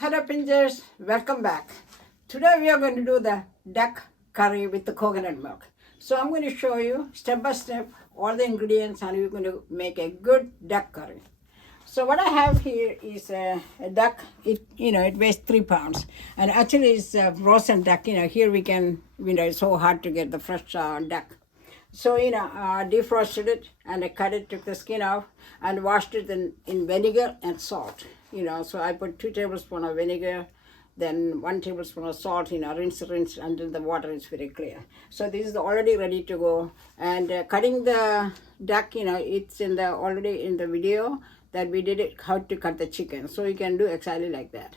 Hello Pinchers, welcome back. Today we are going to do the duck curry with the coconut milk. So I'm going to show you step by step all the ingredients and we're going to make a good duck curry. So what I have here is a duck. It weighs 3 pounds, and actually it's a frozen duck. Here we can it's so hard to get the fresh duck. So defrosted it and I cut it, took the skin off, and washed it in vinegar and salt. So I put 2 tablespoons of vinegar, then 1 tablespoon of salt. Rinse until the water is very clear. So this is already ready to go. And cutting the duck, it's already in the video that we did it, how to cut the chicken. So you can do exactly like that.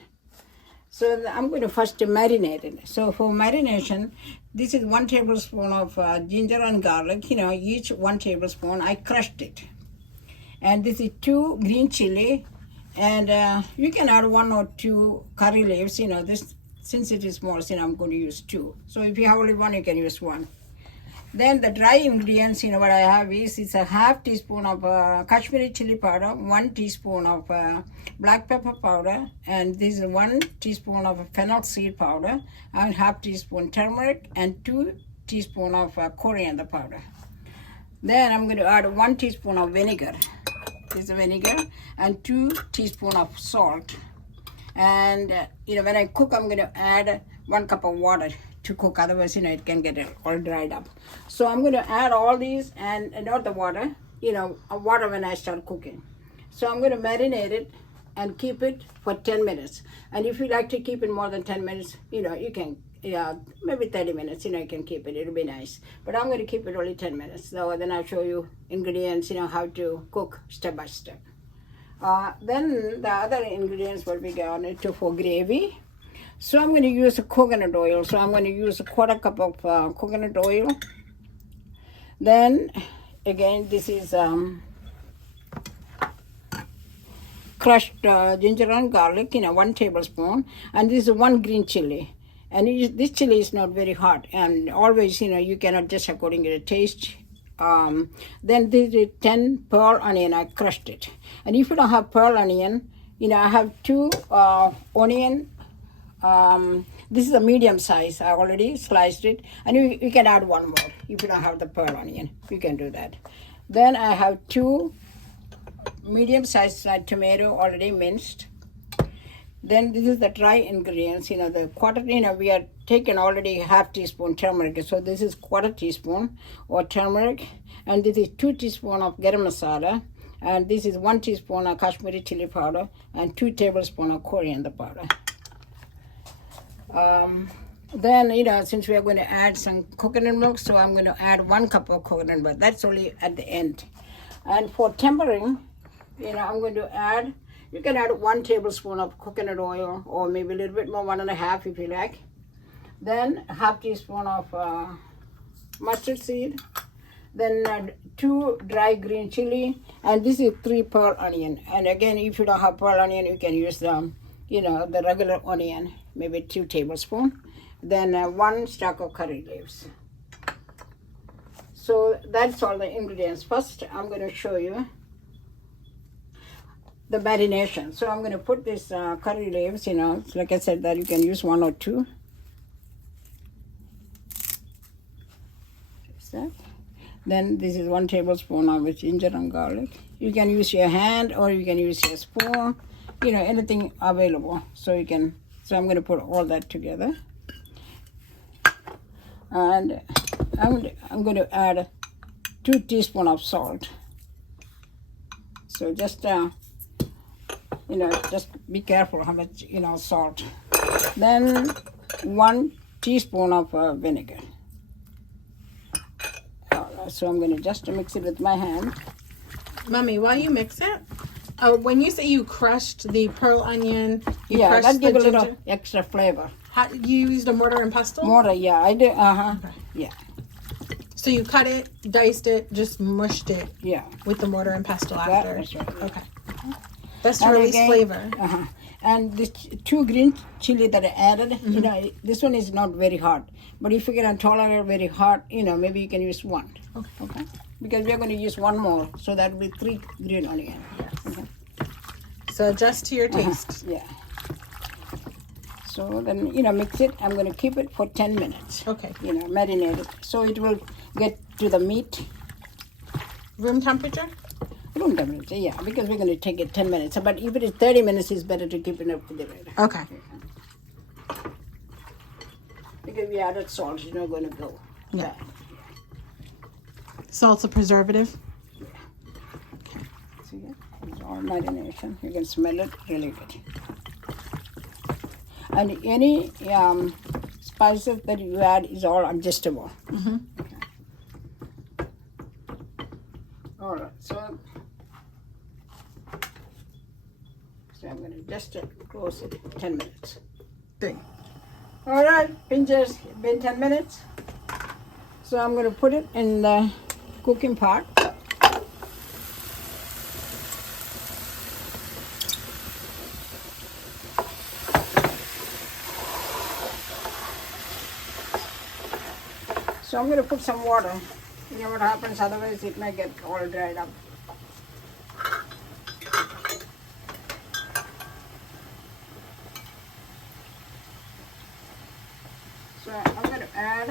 So I'm going to first marinate it. So for marination, this is 1 tablespoon of ginger and garlic. Each 1 tablespoon. I crushed it. And this is 2 green chili. And you can add 1 or 2 curry leaves. This, since it is small, I'm going to use 2. So if you have only 1, you can use 1. Then the dry ingredients, what I have is, it's a half teaspoon of Kashmiri chili powder, 1 teaspoon of black pepper powder, and this is 1 teaspoon of fennel seed powder, and half teaspoon turmeric, and 2 teaspoon of coriander powder. Then I'm going to add 1 teaspoon of vinegar. This is vinegar, and 2 teaspoon of salt. And when I cook, I'm going to add 1 cup of water to cook, otherwise it can get all dried up. So I'm going to add all these, and not the water, water when I start cooking. So I'm going to marinate it and keep it for 10 minutes. And if you like to keep it more than 10 minutes, you can, maybe 30 minutes, you can keep it, it'll be nice. But I'm going to keep it only 10 minutes. So then I'll show you ingredients, how to cook step by step. Then the other ingredients will be gone for gravy. So I'm going to use a coconut oil. So I'm going to use a 1/4 cup of coconut oil. Then again, this is crushed ginger and garlic, 1 tablespoon. And this is 1 green chili. And this chili is not very hot. And always, you can adjust according to the taste. Then this is 10 pearl onion. I crushed it. And if you don't have pearl onion, I have 2 onion. This is a medium size. I already sliced it, and you can add 1 more if you don't have the pearl onion. You can do that. Then I have 2 medium sized tomato already minced. Then this is the dry ingredients. The quarter. We are taking already half teaspoon turmeric. So this is 1/4 teaspoon of turmeric, and this is 2 teaspoon of garam masala, and this is 1 teaspoon of Kashmiri chili powder, and 2 tablespoon of coriander powder. Then, since we are going to add some coconut milk, so I'm going to add 1 cup of coconut milk. That's only at the end. And for tempering, I'm going to add, you can add 1 tablespoon of coconut oil, or maybe a little bit more, 1.5 if you like. Then half teaspoon of mustard seed. Then 2 dry green chili, and this is 3 pearl onion. And again, if you don't have pearl onion, you can use the regular onion, maybe 2 tablespoons. Then 1 stalk of curry leaves. So that's all the ingredients. First, I'm going to show you the marination. So I'm going to put this curry leaves, like I said, that you can use 1 or 2. Then this is 1 tablespoon of ginger and garlic. You can use your hand or you can use your spoon. Anything available. So I'm going to put all that together. And I'm going to add 2 teaspoons of salt. So just, just be careful how much, salt. Then 1 teaspoon of vinegar. So I'm going to just mix it with my hand. Mommy, while you mix it, when you say you crushed the pearl onion, crushed that gives a little extra flavor. You used a mortar and pestle? Mortar, yeah, I did. Okay. Yeah. So you cut it, diced it, just mushed it. Yeah. With the mortar and pestle after. That's right. Yeah. Okay. That's to release flavor. And this 2 green chili that I added, this one is not very hot. But if you can tolerate very hot, maybe you can use 1. Okay. Because we are going to use 1 more, so that will be 3 green onion. Yes. Okay. So adjust to your taste. Yeah. So then, mix it. I'm going to keep it for 10 minutes. Okay. Marinate it. So it will get to the meat. Room temperature? Room temperature, yeah, because we're going to take it 10 minutes. But if it is 30 minutes, it's better to keep it up to the red. Okay. Because we added salt, it's not going to go. Yeah. Salt's a preservative? See it? It's all marination. You can smell it really good. And any spices that you add is all adjustable. Mm-hmm. Okay. All right, so I'm going to just close it 10 minutes. Three. All right, pinches, it's been 10 minutes. So I'm going to put it in the cooking pot. So I'm going to put some water. You know what happens, otherwise it may get all dried up. So I'm going to add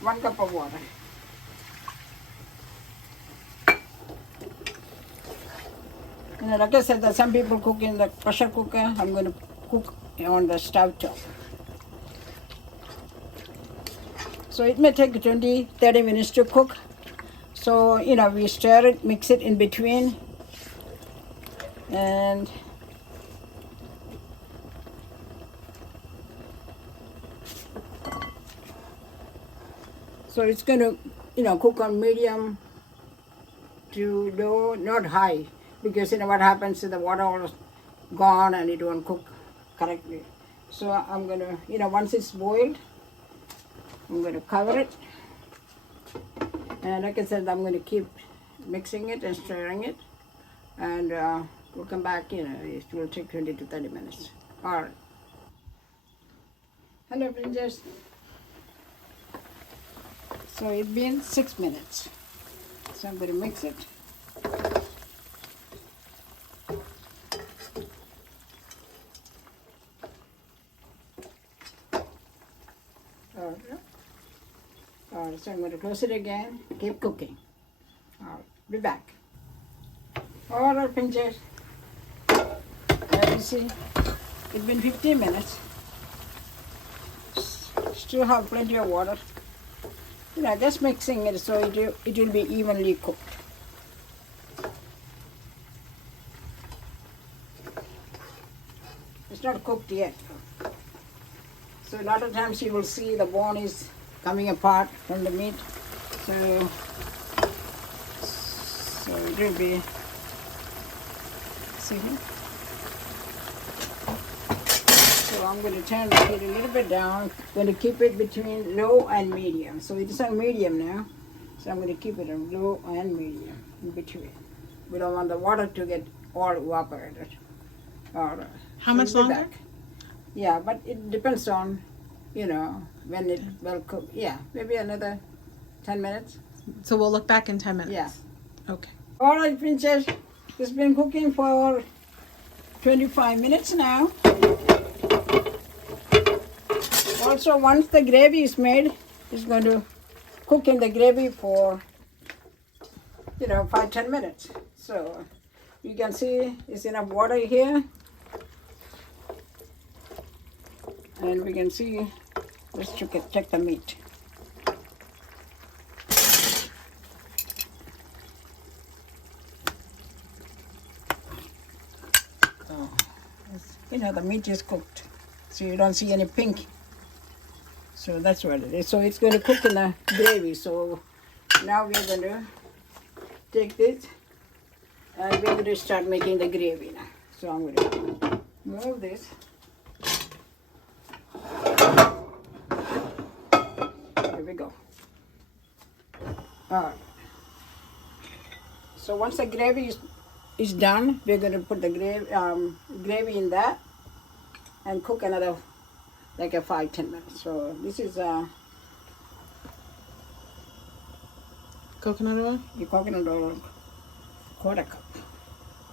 1 cup of water. Like I said, that some people cook in the pressure cooker. I'm going to cook on the stove top. So it may take 20-30 minutes to cook. So, we stir it, mix it in between. And so it's going to, cook on medium to low, not high. Because, what happens is the water all gone and it won't cook correctly. So I'm going to, once it's boiled, I'm going to cover it. And like I said, I'm going to keep mixing it and stirring it. And we'll come back, it will take 20 to 30 minutes. All right. Hello, Princess. So it's been 6 minutes. So I'm going to mix it. Alright, so I'm going to close it again, keep cooking. Alright, be back. Alright, pinches. You see, it's been 15 minutes. Still have plenty of water. Just mixing it so it will be evenly cooked. It's not cooked yet. So a lot of times you will see the bone is coming apart from the meat. So it will be, see here? So I'm going to turn the heat a little bit down. I'm going to keep it between low and medium. So it is on medium now. So I'm going to keep it on low and medium in between. We don't want the water to get all evaporated. All right. How much longer? Back. Yeah, but it depends on, when it will cook. Yeah, maybe another 10 minutes. So we'll look back in 10 minutes? Yeah. Okay. All right, Princess. It's been cooking for 25 minutes now. Also, once the gravy is made, it's going to cook in the gravy for, 5-10 minutes. So you can see it's enough water here. And we can see, let's check the meat. Oh, the meat is cooked. So you don't see any pink. So that's what it is. So it's going to cook in the gravy. So now we're going to take this and we're going to start making the gravy now. So I'm going to move this. Here we go. All right. So once the gravy is done, we're going to put the gravy in that and cook another like a 5-10 minutes. So this is coconut oil? The coconut oil, 1/4 cup.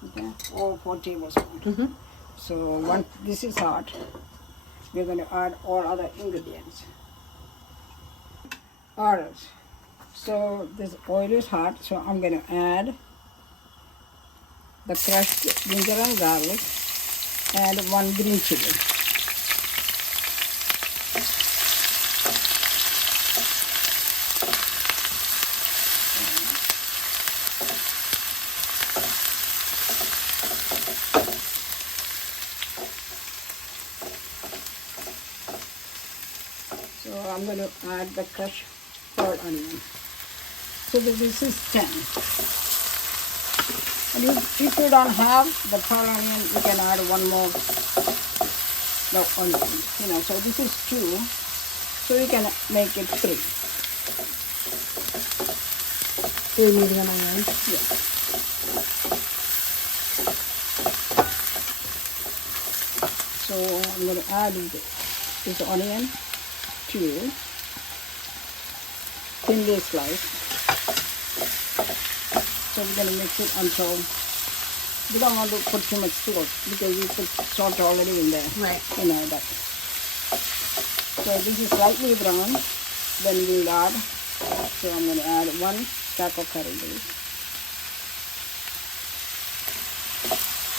Okay, or 4 tablespoons. Mm-hmm. So once this is hot, we're going to add all other ingredients. Alright, so this oil is hot, so I'm going to add the crushed ginger and garlic and 1 green chilli. So I'm going to add the crushed pearl onion. So this is 10. And if you don't have the pearl onion, you can add one more onion. So this is 2. So you can make it 3. 3 medium onions. Yeah. So I'm going to add this onion, 2, thinly sliced. So we're going to mix it until, we don't want to put too much salt because we put salt already in there. Right. That. So this is slightly brown, then we'll add, so I'm going to add 1 stack of curry leaves.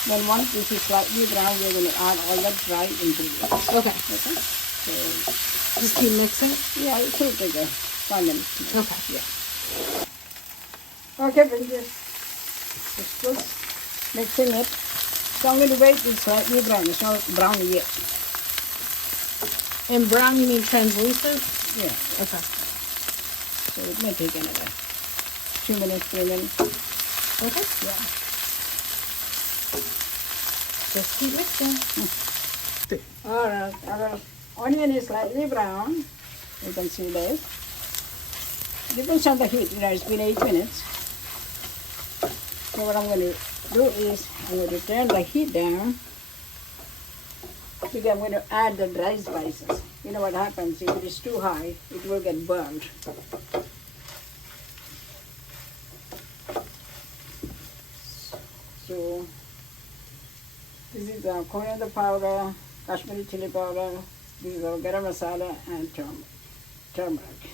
Then once this is slightly brown, we're going to add all the dry ingredients. Okay. Okay? So just keep mixing? Yeah, it will take a 5 minutes. Okay. Yeah. Okay, we'll just mixing it. So I'm going to wait till slightly brown. It's not brown yet. And brown, you mean translucent? Yeah. Okay. So it may take another 2 minutes, 3 minutes. Okay. Yeah. Just keep mixing. Alright, our onion is slightly brown. You can see this. Depends on the heat. It's been 8 minutes. So what I'm going to do is I'm going to turn the heat down. Because I'm going to add the dry spices. You know what happens, if it is too high, it will get burned. So this is coriander powder, Kashmiri chili powder, this is our garam masala and turmeric.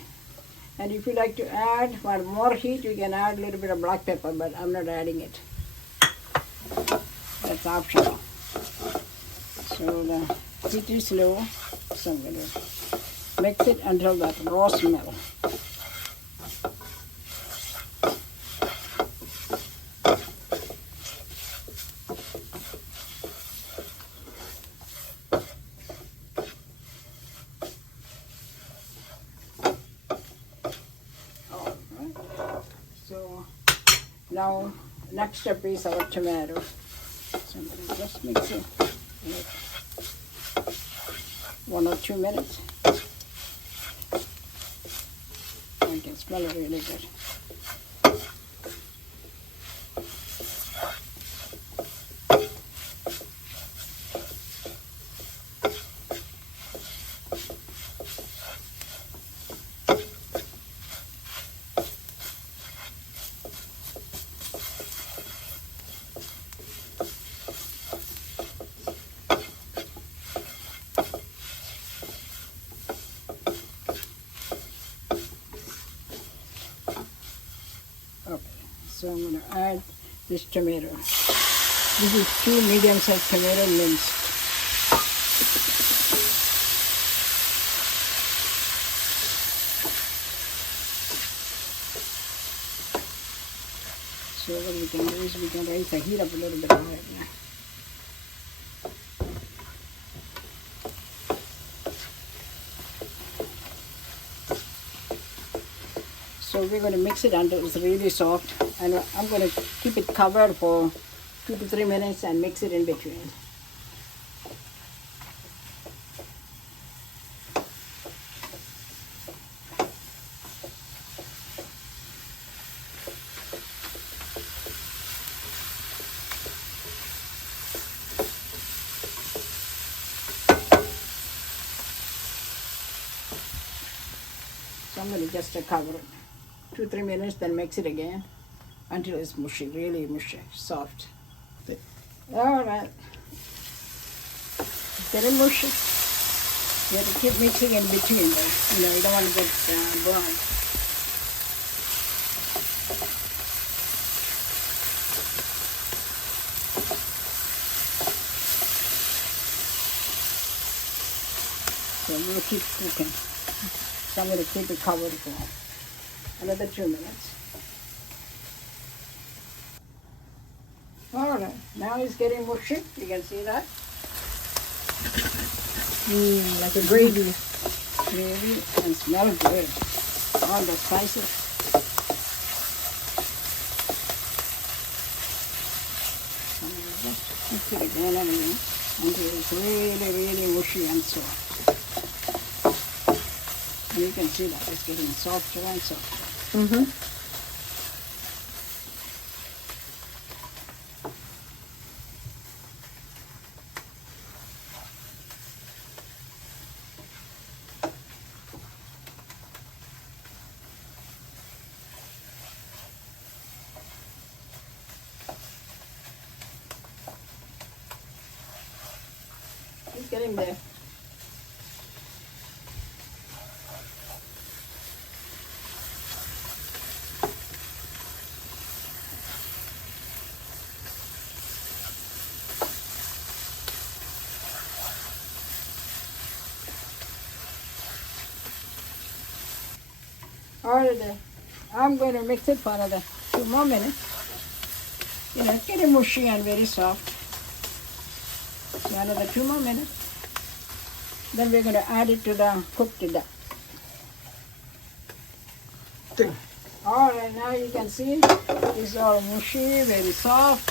And if you like to add for more heat, you can add a little bit of black pepper, but I'm not adding it. That's optional. So the heat is low, so I'm going to mix it until that raw smell. So now next step is our tomato. So I'm going to just mix it like 1 or 2 minutes. I can smell it really good. Okay, so I'm going to add this tomato. This is 2 medium-sized tomato minced. So what we can do is we can raise the heat up a little bit higher now. So we're going to mix it until it's really soft, and I'm going to keep it covered for 2 to 3 minutes and mix it in between. So I'm going to just cover it 2-3 minutes, then mix it again until it's mushy, really mushy, soft. All right, very mushy. You have to keep mixing in between though. You don't want to get brown. So we'll keep cooking. So I'm going to keep it covered for another 2 minutes. Alright, now it's getting mushy. You can see that. Like a gravy. Gravy and smell good. All the spices. Mix it again and again until it's really, really mushy and soft. And you can see that it's getting softer and softer. Mm-hmm. It's getting there. Alright, I'm going to mix it for another 2 more minutes. It's getting mushy and very soft. So another 2 more minutes. Then we're going to add it to the cooked duck. Alright, now you can see it's all mushy, very soft.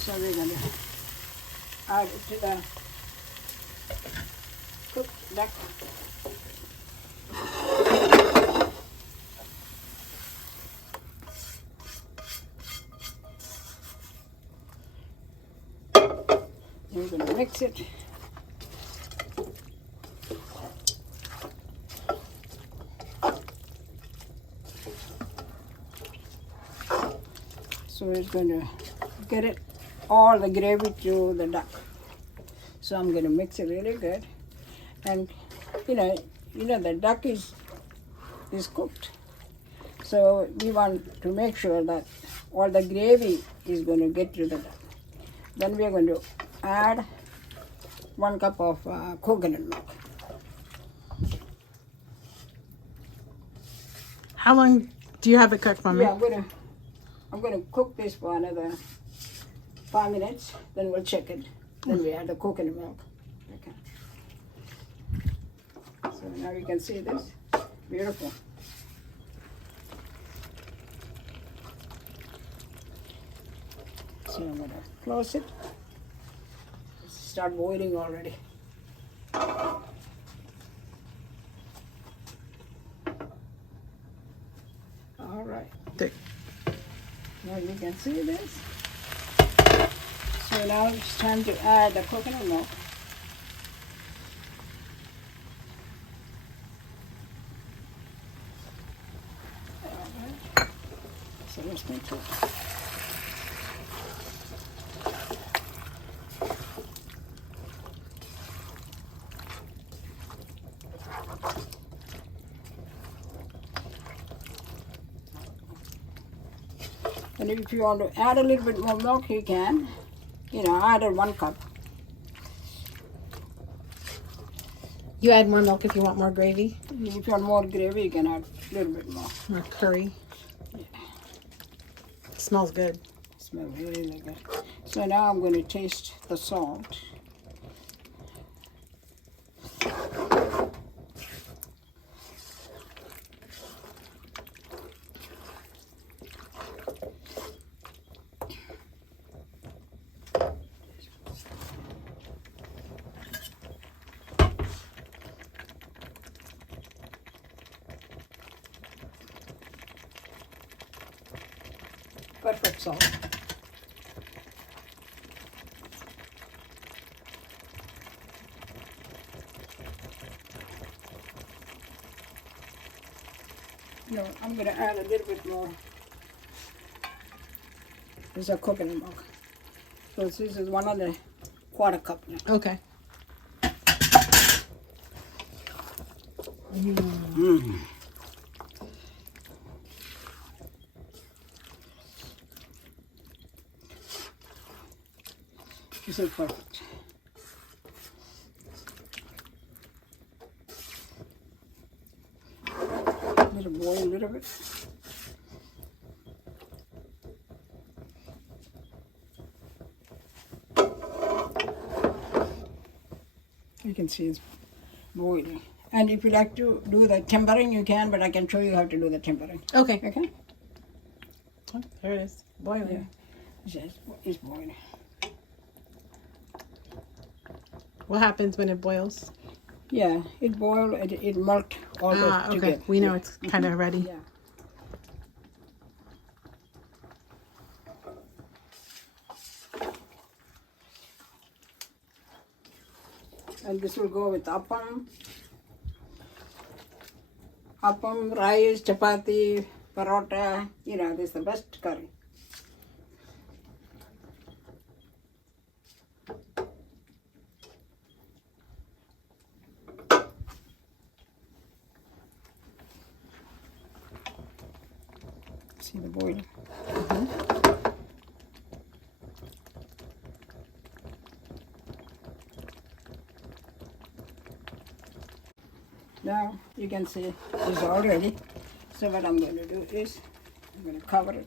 So we're going to add it to the cooked duck. We're going to mix it. So it's going to get it all the gravy to the duck. So I'm going to mix it really good. And the duck is cooked. So we want to make sure that all the gravy is going to get to the duck. Then we are going to add 1 cup of coconut milk. How long do you have it cooked, Mommy? Yeah, I'm gonna cook this for another 5 minutes. Then we'll check it. Then we add the coconut milk. Okay. So now you can see this. Beautiful. So I'm gonna close it. Start boiling already. All right. Now you can see this. So now it's time to add the coconut milk. All right. So let's mix it. And if you want to add a little bit more milk, you can. I added 1 cup. You add more milk if you want more gravy? If you want more gravy, you can add a little bit more. More curry? Yeah. It smells good. It smells really good. So now I'm going to taste the salt. Perfect salt. No, I'm going to add a little bit more. This is a coconut milk. So this is one of the 1/4 cup now. Okay. This is perfect. Let it boil a little bit. You can see it's boiling. And if you like to do the tempering, you can, but I can show you how to do the tempering. Okay. Okay? Oh, there it is. Boiling. Yeah. It's boiling. What happens when it boils? Yeah, it boils, it melt all Okay. together. We know it's kind of ready. Yeah. And this will go with appam, rice, chapati, parota. You know, this is the best curry. See the boiling. Now you can see it's all ready. So what I'm going to do is I'm going to cover it.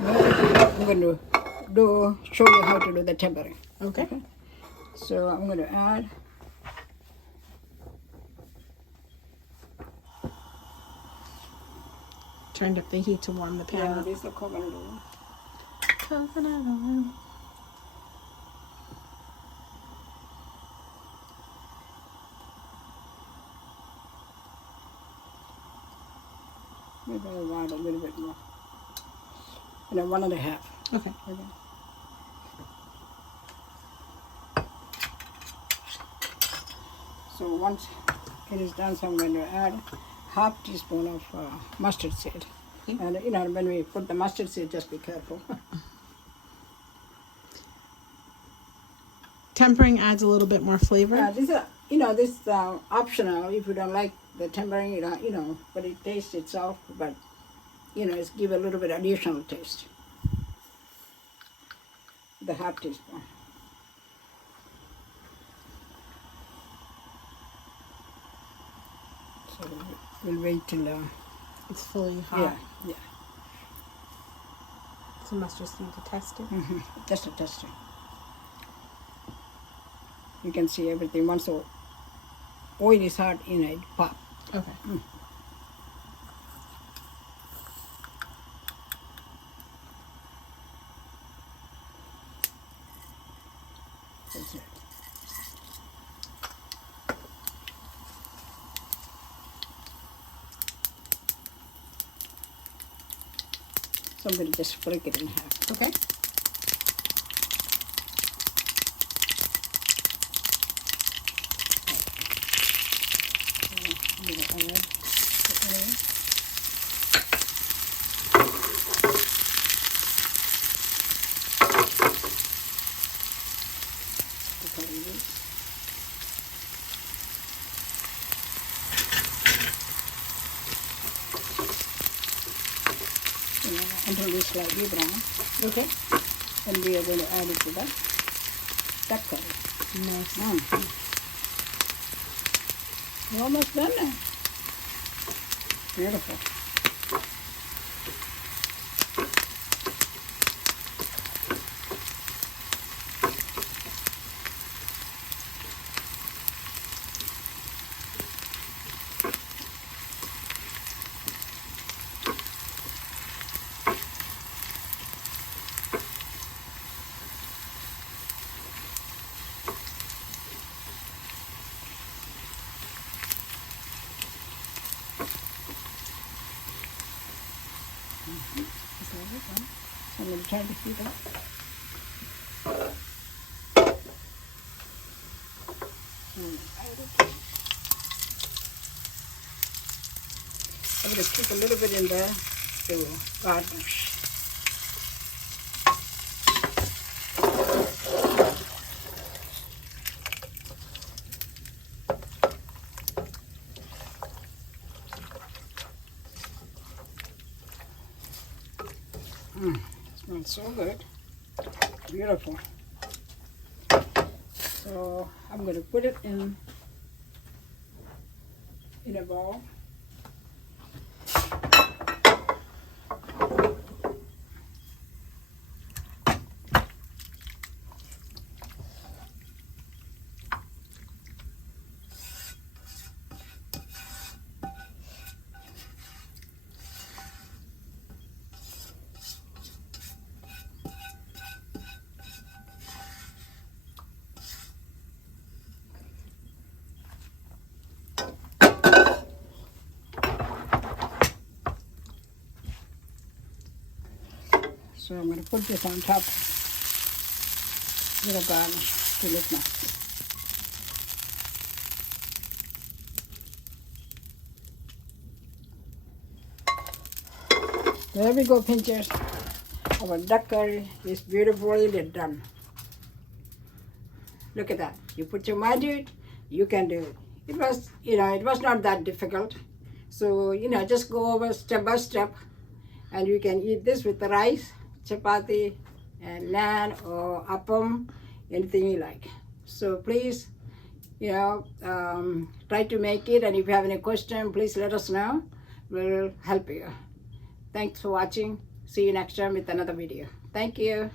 Now I'm going to show you how to do the tempering. Okay. So I'm going to add Turned up the heat to warm the pan up. this is the coconut oil. Coconut oil. Maybe I'll add a little bit more. And then 1.5. Okay. Okay. So once it is done, so I'm going to add 1/2 teaspoon of mustard seed. Okay. And you know, when we put the mustard seed, just be careful. Tempering adds a little bit more flavor. This is optional. If you don't like the tempering, you know, but it tastes itself. But you know, it's give a little bit additional taste. The 1/2 teaspoon. So we'll wait till It's fully hot. yeah. So mustard seed to test it. Just a testing. You can see everything. Once the oil is hot, you know, it pop. Okay. That's it. Somebody just break it in half. Okay. I'm gonna add the oil. The curry leaves. Until it's slightly brown. Okay. And we are going to add it to the duck curry. Nice. We're almost done now. Beautiful. I'm going to turn the heat up. I'm going to keep a little bit in there to garnish. smells so good. Beautiful. So I'm going to put it in a bowl. So I'm going to put this on top with a garnish to look nice. There we go, pinchers. Our duck curry is beautifully done. Look at that. You put your mind to it, you can do it. It was, it was not that difficult. So, just go over step by step, and you can eat this with the rice, chapati, and naan or appam, anything you like. So please, try to make it, and if you have any question, please let us know. We'll help you. Thanks for watching. See you next time with another video. Thank you.